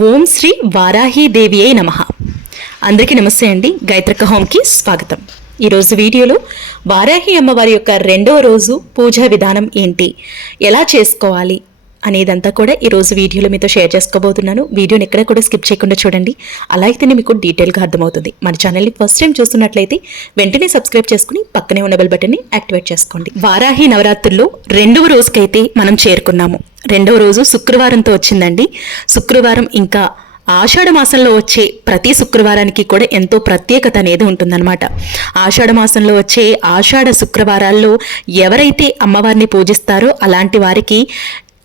ఓం శ్రీ వారాహీదేవి అయి నమ. అందరికీ నమస్తే అండి. గైత్రక హోమ్కి స్వాగతం. ఈరోజు వీడియోలో వారాహి అమ్మవారి యొక్క రెండవ రోజు పూజా విధానం ఏంటి? ఎలా చేసుకోవాలి? అనేదంతా కూడా ఈరోజు వీడియోలో మీతో షేర్ చేసుకోబోతున్నాను. వీడియోని ఎక్కడ కూడా స్కిప్ చేయకుండా చూడండి. అలా అయితేనే మీకు డీటెయిల్గా అర్థమవుతుంది. మన ఛానల్ని ఫస్ట్ టైం చూస్తున్నట్లయితే వెంటనే సబ్స్క్రైబ్ చేసుకుని పక్కనే ఉన్న బెల్ బటన్ని యాక్టివేట్ చేసుకోండి. వారాహి నవరాత్రుల్లో రెండవ రోజుకైతే మనం చేరుకున్నాము. రెండవ రోజు శుక్రవారంతో వచ్చిందండి. శుక్రవారం ఇంకా ఆషాఢ మాసంలో వచ్చే ప్రతి శుక్రవారానికి కూడా ఎంతో ప్రత్యేకత అనేది ఉంటుందన్నమాట. ఆషాఢ మాసంలో వచ్చే ఆషాఢ శుక్రవారాల్లో ఎవరైతే అమ్మవారిని పూజిస్తారో అలాంటి వారికి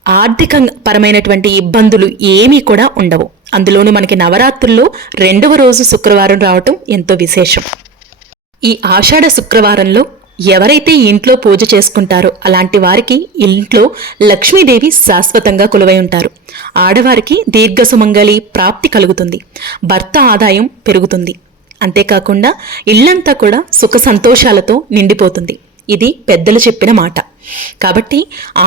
ఆర్థిక పరమైనటువంటి ఇబ్బందులు ఏమీ కూడా ఉండవు. అందులోనూ మనకి నవరాత్రుల్లో రెండవ రోజు శుక్రవారం రావటం ఎంతో విశేషం. ఈ ఆషాఢ శుక్రవారంలో ఎవరైతే ఇంట్లో పూజ చేసుకుంటారో అలాంటి వారికి ఇంట్లో లక్ష్మీదేవి శాశ్వతంగా కొలువై ఉంటారు. ఆడవారికి దీర్ఘ సుమంగళి ప్రాప్తి కలుగుతుంది. భర్త ఆదాయం పెరుగుతుంది. అంతేకాకుండా ఇల్లంతా కూడా సుఖ సంతోషాలతో నిండిపోతుంది. ఇది పెద్దలు చెప్పిన మాట. కాబట్టి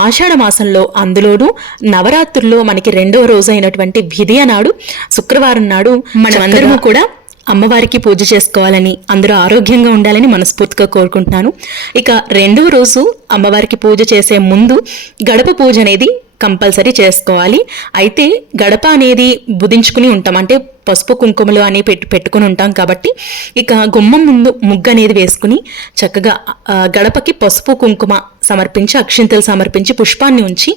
ఆషాఢ మాసంలో అందులోనూ నవరాత్రుల్లో మనకి రెండవ రోజు అయినటువంటి విధియ నాడు శుక్రవారం నాడు మనమందరము కూడా అమ్మవారికి పూజ చేసుకోవాలని అందరూ ఆరోగ్యంగా ఉండాలని మనస్ఫూర్తిగా కోరుకుంటున్నాను. ఇక రెండవ రోజు అమ్మవారికి పూజ చేసే ముందు గడప పూజ అనేది కంపల్సరీ చేసుకోవాలి. అయితే గడప అనేది బుదించుకుని ఉంటాం. అంటే పసుపు కుంకుమలు అని పెట్టు పెట్టుకుని ఉంటాం కాబట్టి ఇక గుమ్మం ముందు ముగ్గు అనేది వేసుకుని చక్కగా గడపకి పసుపు కుంకుమ సమర్పించి అక్షింతలు సమర్పించి పుష్పాన్ని ఉంచి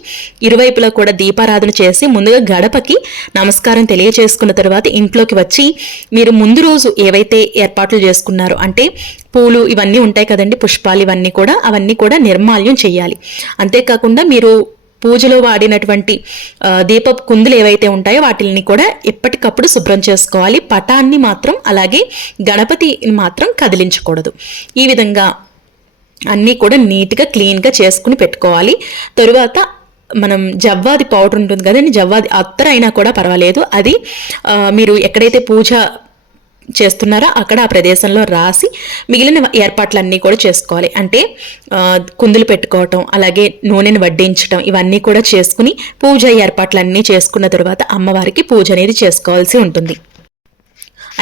ఇరువైపులా కూడా దీపారాధన చేసి ముందుగా గడపకి నమస్కారం తెలియజేసుకున్న తర్వాత ఇంట్లోకి వచ్చి మీరు ముందు రోజు ఏవైతే ఏర్పాట్లు చేసుకున్నారో అంటే పూలు ఇవన్నీ ఉంటాయి కదండి పుష్పాలు ఇవన్నీ కూడా అవన్నీ కూడా నిర్మాల్యం చేయాలి. అంతేకాకుండా మీరు పూజలో వాడినటువంటి దీపపు కుందులు ఏవైతే ఉంటాయో వాటిని కూడా ఎప్పటికప్పుడు శుభ్రం చేసుకోవాలి. పటాన్ని మాత్రం అలాగే గణపతిని మాత్రం కదిలించకూడదు. ఈ విధంగా అన్నీ కూడా నీట్గా క్లీన్గా చేసుకుని పెట్టుకోవాలి. తరువాత మనం జవ్వాది పౌడర్ ఉంటుంది కదండి జవ్వాది అత్తర అయినా కూడా పర్వాలేదు. అది మీరు ఎక్కడైతే పూజ చేస్తున్నారో అక్కడ ఆ ప్రదేశంలో రాసి మిగిలిన ఏర్పాట్లన్నీ కూడా చేసుకోవాలి. అంటే కుందులు పెట్టుకోవటం అలాగే నూనెను వడ్డించటం ఇవన్నీ కూడా చేసుకుని పూజ ఏర్పాట్లన్నీ చేసుకున్న తర్వాత అమ్మవారికి పూజ అనేది చేసుకోవాల్సి ఉంటుంది.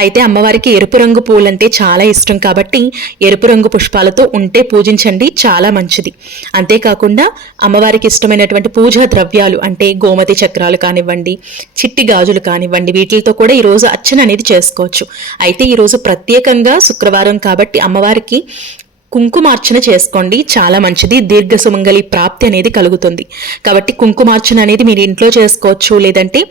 అయితే అమ్మవారికి ఎరుపు రంగు పూలంటే చాలా ఇష్టం కాబట్టి ఎరుపు రంగు పుష్పాలతో ఉంటే పూజించండి చాలా మంచిది. అంతేకాకుండా అమ్మవారికి ఇష్టమైనటువంటి పూజా ద్రవ్యాలు అంటే గోమతి చక్రాలు కానివ్వండి చిట్టి గాజులు కానివ్వండి వీటితో కూడా ఈరోజు అర్చన అనేది చేసుకోవచ్చు. అయితే ఈరోజు ప్రత్యేకంగా శుక్రవారం కాబట్టి అమ్మవారికి కుంకుమార్చన చేసుకోండి. చాలా మంచిది. దీర్ఘ సుమంగళి ప్రాప్తి అనేది కలుగుతుంది. కాబట్టి కుంకుమార్చన అనేది మీరు ఇంట్లో చేసుకోవచ్చు. లేదంటే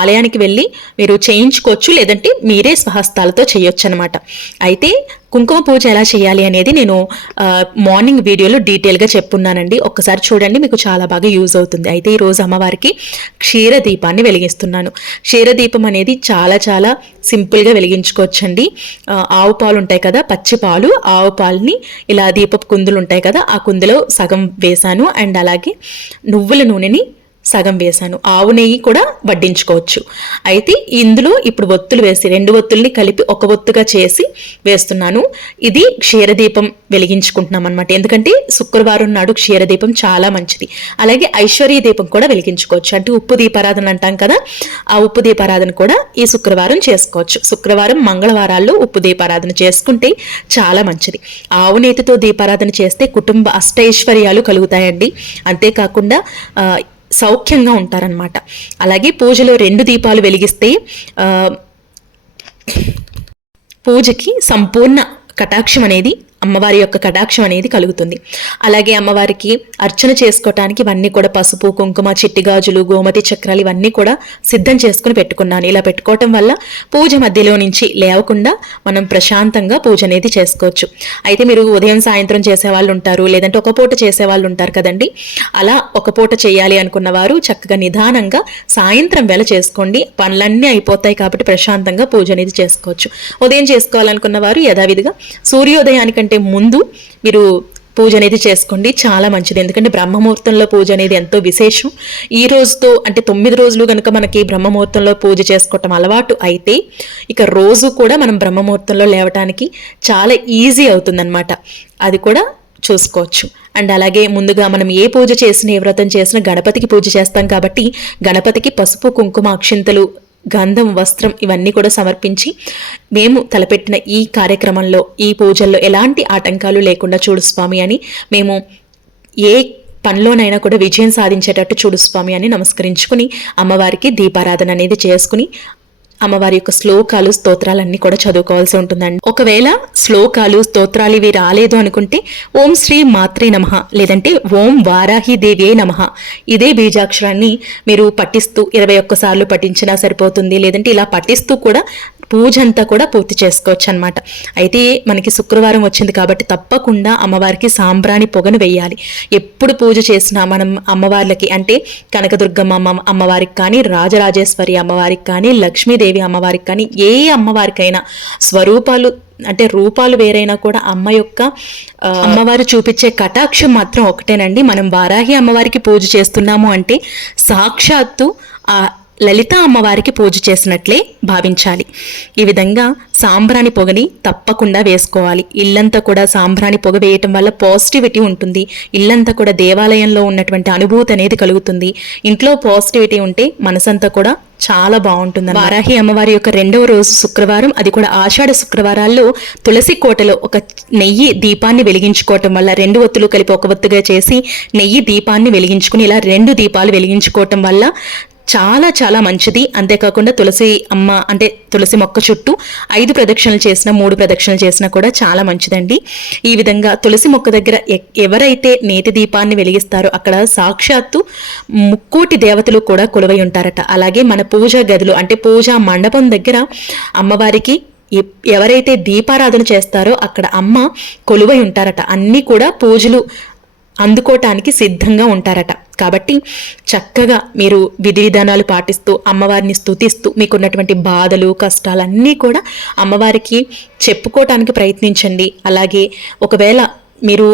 ఆలయానికి వెళ్ళి మీరు చేయించుకోవచ్చు. లేదంటే మీరే స్వహస్తాలతో చేయొచ్చు అనమాట అయితే కుంకుమ పూజ ఎలా చేయాలి అనేది నేను మార్నింగ్ వీడియోలో డీటెయిల్గా చెప్పున్నానండి. ఒక్కసారి చూడండి మీకు చాలా బాగా యూజ్ అవుతుంది. అయితే ఈరోజు అమ్మవారికి క్షీర దీపాన్ని వెలిగిస్తున్నాను. క్షీర దీపం అనేది చాలా చాలా సింపుల్గా వెలిగించుకోవచ్చండి. ఆవు పాలు ఉంటాయి కదా పచ్చి పాలు. ఆవు పాలని ఇలా దీపపు కుందులు ఉంటాయి కదా ఆ కుందులో సగం వేశాను. అండ్ అలాగే నువ్వుల నూనెని సగం వేశాను. ఆవు నెయ్యి కూడా వడ్డించుకోవచ్చు. అయితే ఇందులో ఇప్పుడు ఒత్తులు వేసి రెండు ఒత్తుల్ని కలిపి ఒక ఒత్తుగా చేసి వేస్తున్నాను. ఇది క్షీరదీపం వెలిగించుకుంటున్నాం అనమాట ఎందుకంటే శుక్రవారం నాడు క్షీరదీపం చాలా మంచిది. అలాగే ఐశ్వర్య దీపం కూడా వెలిగించుకోవచ్చు. అంటే ఉప్పు దీపారాధన అంటాం కదా ఆ ఉప్పు దీపారాధన కూడా ఈ శుక్రవారం చేసుకోవచ్చు. శుక్రవారం మంగళవారాల్లో ఉప్పు దీపారాధన చేసుకుంటే చాలా మంచిది. ఆవు నేతితో దీపారాధన చేస్తే కుటుంబ అష్టైశ్వర్యాలు కలుగుతాయండి. అంతేకాకుండా సౌఖ్యంగా ఉంటారనమాట అలాగే పూజలో రెండు దీపాలు వెలిగిస్తే పూజకి సంపూర్ణ కటాక్షం అనేది అమ్మవారి యొక్క కటాక్షం అనేది కలుగుతుంది. అలాగే అమ్మవారికి అర్చన చేసుకోవటానికి ఇవన్నీ కూడా పసుపు కుంకుమ చిట్టి గాజులు గోమతి చక్రాలు ఇవన్నీ కూడా సిద్ధం చేసుకుని పెట్టుకున్నాను. ఇలా పెట్టుకోవటం వల్ల పూజ మధ్యలో నుంచి లేవకుండా మనం ప్రశాంతంగా పూజ అనేది చేసుకోవచ్చు. అయితే మీరు ఉదయం సాయంత్రం చేసే వాళ్ళు ఉంటారు లేదంటే ఒక పూట చేసే వాళ్ళు ఉంటారు కదండి. అలా ఒక పూట చేయాలి అనుకున్న వారు చక్కగా నిదానంగా సాయంత్రం వేళ చేసుకోండి. పనులన్నీ అయిపోతాయి కాబట్టి ప్రశాంతంగా పూజ అనేది చేసుకోవచ్చు. ఉదయం చేసుకోవాలనుకున్న వారు యథావిధిగా సూర్యోదయానికంటే ముందు మీరు పూజ అనేది చేసుకోండి. చాలా మంచిది. ఎందుకంటే బ్రహ్మముహూర్తంలో పూజ అనేది ఎంతో విశేషం. ఈ రోజుతో అంటే తొమ్మిది రోజులు కనుక మనకి బ్రహ్మముహూర్తంలో పూజ చేసుకోవటం అలవాటు అయితే ఇక రోజు కూడా మనం బ్రహ్మముహూర్తంలో లేవటానికి చాలా ఈజీ అవుతుందన్నమాట. అది కూడా చూసుకోవచ్చు. అండ్ అలాగే ముందుగా మనం ఏ పూజ చేసినా ఏ వ్రతం చేసినా గణపతికి పూజ చేస్తాం కాబట్టి గణపతికి పసుపు కుంకుమ అక్షింతలు గంధం వస్త్రం ఇవన్నీ కూడా సమర్పించి మేము తలపెట్టిన ఈ కార్యక్రమంలో ఈ పూజల్లో ఎలాంటి ఆటంకాలు లేకుండా చూడు స్వామి అని మేము ఏ పనిలోనైనా కూడా విజయం సాధించేటట్టు చూడు స్వామి అని నమస్కరించుకుని అమ్మవారికి దీపారాధన అనేది చేసుకుని అమ్మవారి యొక్క శ్లోకాలు స్తోత్రాలన్నీ కూడా చదువుకోవాల్సి ఉంటుందండి. ఒకవేళ శ్లోకాలు స్తోత్రాలు ఇవి రాలేదు అనుకుంటే ఓం శ్రీ మాత్రే నమ లేదంటే ఓం వారాహి దేవియే నమ. ఇదే బీజాక్షరాన్ని మీరు పఠిస్తూ ఇరవై ఒక్కసార్లు పఠించినా సరిపోతుంది. లేదంటే ఇలా పఠిస్తూ కూడా పూజ అంతా కూడా పూర్తి చేసుకోవచ్చు అనమాట అయితే మనకి శుక్రవారం వచ్చింది కాబట్టి తప్పకుండా అమ్మవారికి సాంబ్రాణి పొగను వెయ్యాలి ఎప్పుడు పూజ చేసినా మనం అమ్మవార్లకి అంటే కనకదుర్గమ్మ అమ్మ అమ్మవారికి కానీ రాజరాజేశ్వరి అమ్మవారికి కానీ లక్ష్మీదేవి అమ్మవారికి కానీ ఏ అమ్మవారికైనా స్వరూపాలు అంటే రూపాలు వేరైనా కూడా అమ్మ యొక్క అమ్మవారు చూపించే కటాక్షం మాత్రం ఒకటేనండి. మనం వారాహి అమ్మవారికి పూజ చేస్తున్నాము అంటే సాక్షాత్తు లలిత అమ్మవారికి పూజ చేసినట్లే భావించాలి. ఈ విధంగా సాంబ్రాణి పొగని తప్పకుండా వేసుకోవాలి. ఇల్లంతా కూడా సాంబ్రాణి పొగ వేయటం వల్ల పాజిటివిటీ ఉంటుంది. ఇల్లంతా కూడా దేవాలయంలో ఉన్నటువంటి అనుభూతి అనేది కలుగుతుంది. ఇంట్లో పాజిటివిటీ ఉంటే మనసంతా కూడా చాలా బాగుంటుంది వారాహి అమ్మవారి యొక్క రెండవ రోజు శుక్రవారం అది కూడా ఆషాఢ శుక్రవారాల్లో తులసి కోటలో ఒక నెయ్యి దీపాన్ని వెలిగించుకోవటం వల్ల రెండు ఒత్తులు కలిపి ఒక ఒత్తుగా చేసి నెయ్యి దీపాన్ని వెలిగించుకుని ఇలా రెండు దీపాలు వెలిగించుకోవటం వల్ల చాలా చాలా మంచిది. అంతేకాకుండా తులసి అమ్మ అంటే తులసి మొక్క చుట్టూ ఐదు ప్రదక్షిణలు చేసినా మూడు ప్రదక్షిణలు చేసినా కూడా చాలా మంచిదండి. ఈ విధంగా తులసి మొక్క దగ్గర ఎ- ఎవరైతే నేతి దీపాన్ని వెలిగిస్తారో అక్కడ సాక్షాత్తు ముక్కోటి దేవతలు కూడా కొలువై ఉంటారట. అలాగే మన పూజా గదులు అంటే పూజా మండపం దగ్గర అమ్మవారికి ఎవరైతే దీపారాధన చేస్తారో అక్కడ అమ్మ కొలువై ఉంటారట. అన్నీ కూడా పూజలు అందుకోవటానికి సిద్ధంగా ఉంటారట. కాబట్టి చక్కగా మీరు విధి విధానాలు పాటిస్తూ అమ్మవారిని స్థుతిస్తూ మీకున్నటువంటి బాధలు కష్టాలన్నీ కూడా అమ్మవారికి చెప్పుకోవటానికి ప్రయత్నించండి. అలాగే ఒకవేళ మీరు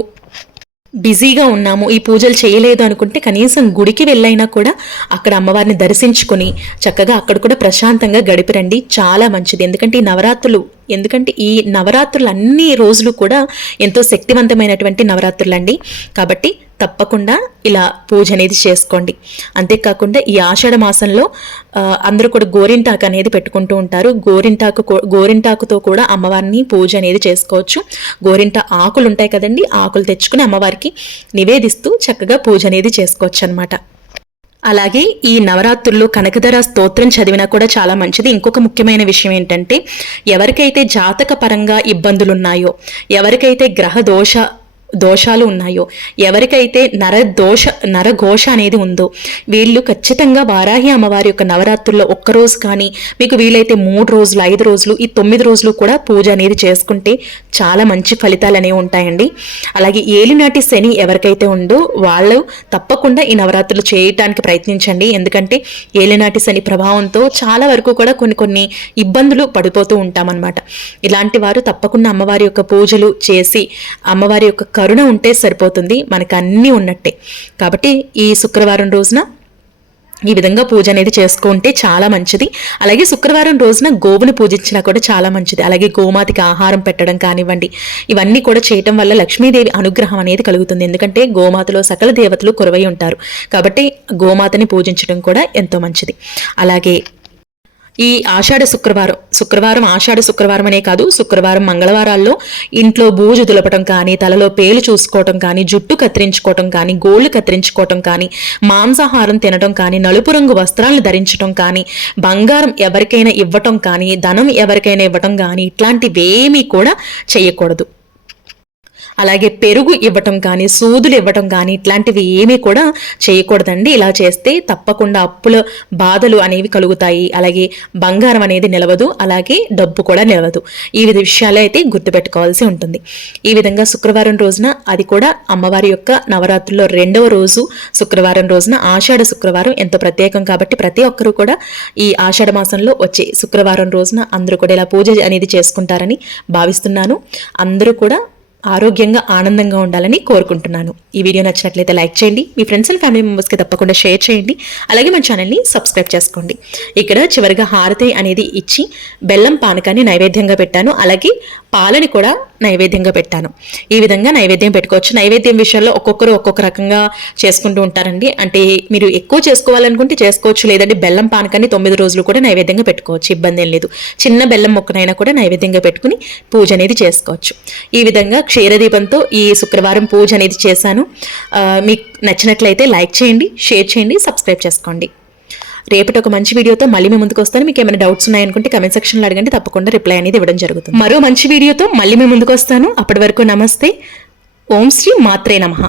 బిజీగా ఉన్నాము ఈ పూజలు చేయలేదు అనుకుంటే కనీసం గుడికి వెళ్ళైనా కూడా అక్కడ అమ్మవారిని దర్శించుకొని చక్కగా అక్కడ కూడా ప్రశాంతంగా గడిపిరండి. చాలా మంచిది. ఎందుకంటే ఈ నవరాత్రులు ఎందుకంటే ఈ నవరాత్రులు అన్ని రోజులు కూడా ఎంతో శక్తివంతమైనటువంటి నవరాత్రులు అండి కాబట్టి తప్పకుండా ఇలా పూజ అనేది చేసుకోండి. అంతేకాకుండా ఈ ఆషాఢ మాసంలో అందరూ కూడా గోరింటాకు అనేది పెట్టుకుంటూ ఉంటారు. గోరింటాకు గోరింటాకుతో కూడా అమ్మవారిని పూజ అనేది చేసుకోవచ్చు. గోరింట ఆకులు ఉంటాయి కదండి ఆకులు తెచ్చుకుని అమ్మవారికి నివేదిస్తూ చక్కగా పూజ అనేది చేసుకోవచ్చు అనమాట అలాగే ఈ నవరాత్రుల్లో కనకధర స్తోత్రం చదివినా కూడా చాలా మంచిది. ఇంకొక ముఖ్యమైన విషయం ఏంటంటే ఎవరికైతే జాతక పరంగా ఇబ్బందులున్నాయో ఎవరికైతే గ్రహ దోష దోషాలు ఉన్నాయో. ఎవరికైతే నర దోష నరఘోష అనేది ఉందో వీళ్ళు ఖచ్చితంగా వారాహి అమ్మవారి యొక్క నవరాత్రుల్లో ఒక్కరోజు కానీ మీకు వీలైతే మూడు రోజులు ఐదు రోజులు ఈ తొమ్మిది రోజులు కూడా పూజ అనేది చేసుకుంటే చాలా మంచి ఫలితాలు అనేవి ఉంటాయండి. అలాగే ఏలినాటి శని ఎవరికైతే ఉందో వాళ్ళు తప్పకుండా ఈ నవరాత్రులు చేయటానికి ప్రయత్నించండి. ఎందుకంటే ఏలినాటి శని ప్రభావంతో చాలా వరకు కూడా కొన్ని కొన్ని ఇబ్బందులు పడిపోతూ ఉంటామన్నమాట. ఇలాంటి వారు తప్పకుండా అమ్మవారి యొక్క పూజలు చేసి అమ్మవారి యొక్క కరుణ ఉంటే సరిపోతుంది. మనకు అన్నీ ఉన్నట్టే. కాబట్టి ఈ శుక్రవారం రోజున ఈ విధంగా పూజ అనేది చేసుకుంటే చాలా మంచిది. అలాగే శుక్రవారం రోజున గోవుని పూజించినా కూడా చాలా మంచిది. అలాగే గోమాతకి ఆహారం పెట్టడం కానివ్వండి ఇవన్నీ కూడా చేయటం వల్ల లక్ష్మీదేవి అనుగ్రహం అనేది కలుగుతుంది. ఎందుకంటే గోమాతలో సకల దేవతలు కొరవై ఉంటారు. కాబట్టి గోమాతని పూజించడం కూడా ఎంతో మంచిది. అలాగే ఈ ఆషాఢ శుక్రవారం శుక్రవారం ఆషాఢ శుక్రవారం అనే కాదు శుక్రవారం మంగళవారాల్లో ఇంట్లో బూజు దులపటం కానీ తలలో పేలు చూసుకోవటం కానీ జుట్టు కత్తిరించుకోవటం కానీ గోళ్ళు కత్తిరించుకోవటం కానీ మాంసాహారం తినడం కానీ నలుపు రంగు వస్త్రాలను ధరించడం కానీ బంగారం ఎవరికైనా ఇవ్వటం కానీ ధనం ఎవరికైనా ఇవ్వటం కానీ ఇట్లాంటివేమీ కూడా చేయకూడదు. అలాగే పెరుగు ఇవ్వటం కానీ సూదులు ఇవ్వటం కానీ ఇట్లాంటివి ఏమీ కూడా చేయకూడదండి. ఇలా చేస్తే తప్పకుండా అప్పుల బాధలు అనేవి కలుగుతాయి. అలాగే బంగారం అనేది నిలవదు అలాగే డబ్బు కూడా నిలవదు. ఈ విధ విషయాలు అయితే గుర్తుపెట్టుకోవాల్సి ఉంటుంది. ఈ విధంగా శుక్రవారం రోజున అది కూడా అమ్మవారి యొక్క నవరాత్రుల్లో రెండవ రోజు శుక్రవారం రోజున ఆషాఢ శుక్రవారం ఎంతో ప్రత్యేకం కాబట్టి ప్రతి ఒక్కరూ కూడా ఈ ఆషాఢ మాసంలో వచ్చే శుక్రవారం రోజున అందరూ కూడా ఇలా పూజ అనేది చేసుకుంటారని భావిస్తున్నాను. అందరూ కూడా ఆరోగ్యంగా ఆనందంగా ఉండాలని కోరుకుంటున్నాను. ఈ వీడియో నచ్చినట్లయితే లైక్ చేయండి. మీ ఫ్రెండ్స్ అండ్ ఫ్యామిలీ మెంబర్స్కి తప్పకుండా షేర్ చేయండి. అలాగే మన ఛానల్ని సబ్స్క్రైబ్ చేసుకోండి. ఇక్కడ చివరిగా హారతి అనేది ఇచ్చి బెల్లం పానకాన్ని నైవేద్యంగా పెట్టాను. అలాగే పాలని కూడా నైవేద్యంగా పెట్టాను. ఈ విధంగా నైవేద్యం పెట్టుకోవచ్చు. నైవేద్యం విషయంలో ఒక్కొక్కరు ఒక్కొక్క రకంగా చేసుకుంటూ ఉంటారండి. అంటే మీరు ఎక్కువ చేసుకోవాలనుకుంటే చేసుకోవచ్చు. లేదంటే బెల్లం పానకాన్ని తొమ్మిది రోజులు కూడా నైవేద్యంగా పెట్టుకోవచ్చు. ఇబ్బంది ఏం లేదు. చిన్న బెల్లం మొక్కనైనా కూడా నైవేద్యంగా పెట్టుకుని పూజ అనేది చేసుకోవచ్చు. ఈ విధంగా క్షీరదీపంతో ఈ శుక్రవారం పూజ అనేది చేశాను. మీకు నచ్చినట్లయితే లైక్ చేయండి షేర్ చేయండి సబ్స్క్రైబ్ చేసుకోండి. రేపటి ఒక మంచి వీడియోతో మళ్ళీ మీ ముందుకు వస్తాను. మీకు ఏమైనా డౌట్స్ ఉన్నాయనుకుంటే కమెంట్ సెక్షన్లో అడగండి. తప్పకుండా రిప్లై అనేది ఇవ్వడం జరుగుతుంది. మరో మంచి వీడియోతో మళ్ళీ మీ ముందుకు వస్తాను. అప్పటి వరకు నమస్తే. ఓం శ్రీ మాత్రే నమః.